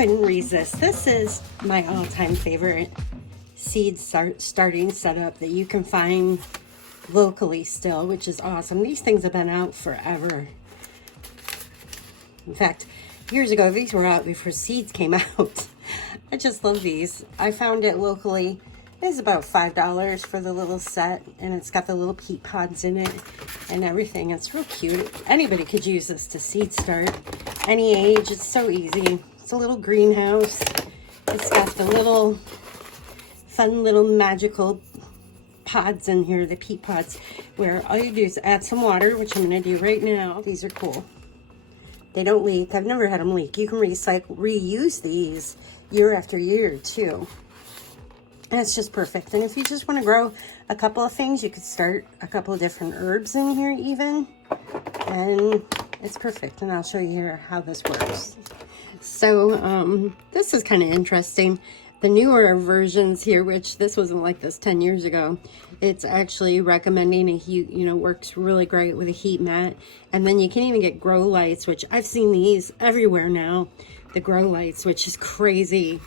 couldn't resist. This is my all-time favorite seed starting setup that you can find locally still, which is awesome. These things have been out forever. In fact, years ago, these were out before seeds came out. I just love these. I found it locally. It's about $5 for the little set, and it's got the little peat pods in it and everything. It's real cute. Anybody could use this to seed start. Any age, it's so easy. It's a little greenhouse. It's got the little fun little magical pods in here, the peat pods, where all you do is add some water, which I'm going to do right now. These are cool. They don't leak. I've never had them leak. You can reuse these year after year too. And it's just perfect. And if you just want to grow a couple of things, you could start a couple of different herbs in here even. And it's perfect. And I'll show you here how this works. So this is kind of interesting. The newer versions here, which this wasn't like this 10 years ago, it's actually recommending a heat, works really great with a heat mat. And then you can even get grow lights, which I've seen these everywhere now. The grow lights, which is crazy,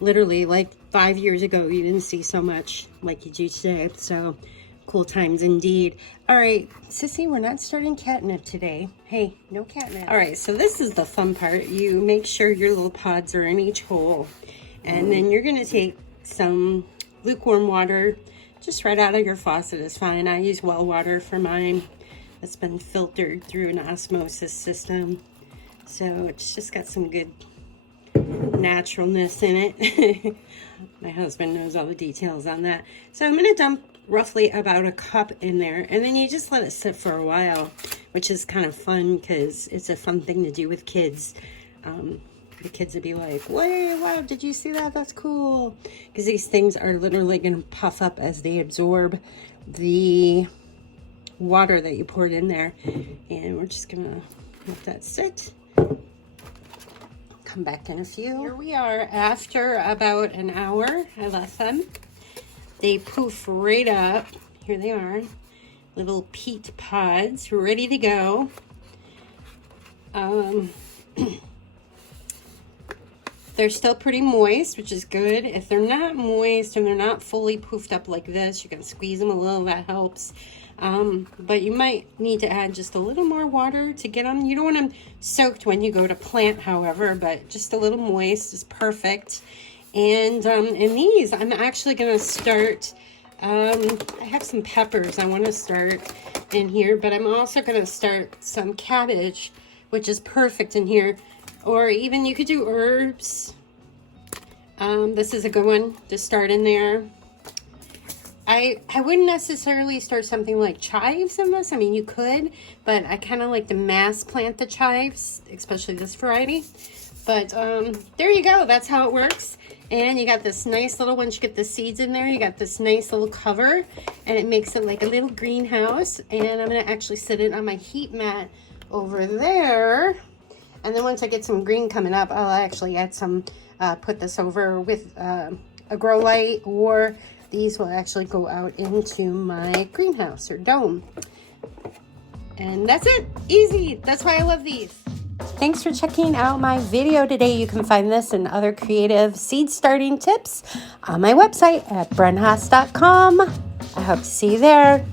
literally like 5 years ago, you didn't see so much like you do today. So cool times indeed. All right, Sissy, we're not starting catnip today. Hey, no catnip. All right, so this is the fun part. You make sure your little pods are in each hole. And then you're going to take some lukewarm water, just right out of your faucet is fine. I use well water for mine. It's been filtered through an osmosis system. So it's just got some good naturalness in it. My husband knows all the details on that. So I'm going to dump roughly about a cup in there. And then you just let it sit for a while, which is kind of fun because it's a fun thing to do with kids. The kids would be like, "Wait, wow, did you see that? That's cool." Because these things are literally going to puff up as they absorb the water that you poured in there. And we're just going to let that sit. Come back in a few. Here we are after about an hour. I left them. They poof right up. Here they are. Little peat pods ready to go. They're still pretty moist, which is good. If they're not moist and they're not fully poofed up like this, you can squeeze them a little, that helps. But you might need to add just a little more water to get them. You don't want them soaked when you go to plant, however, but just a little moist is perfect. And in these, I'm actually going to start, I have some peppers I want to start in here, but I'm also going to start some cabbage, which is perfect in here. Or even you could do herbs. This is a good one to start in there. I wouldn't necessarily start something like chives in this. I mean, you could, but I kind of like to mass plant the chives, especially this variety. But there you go. That's how it works. And you got this nice little, once you get the seeds in there, you got this nice little cover. And it makes it like a little greenhouse. And I'm going to actually sit it on my heat mat over there. And then once I get some green coming up, I'll actually add some, put this over with a grow light, or these will actually go out into my greenhouse or dome. And that's it. Easy. That's why I love these. Thanks for checking out my video today. You can find this and other creative seed starting tips on my website at brenhaas.com. I hope to see you there.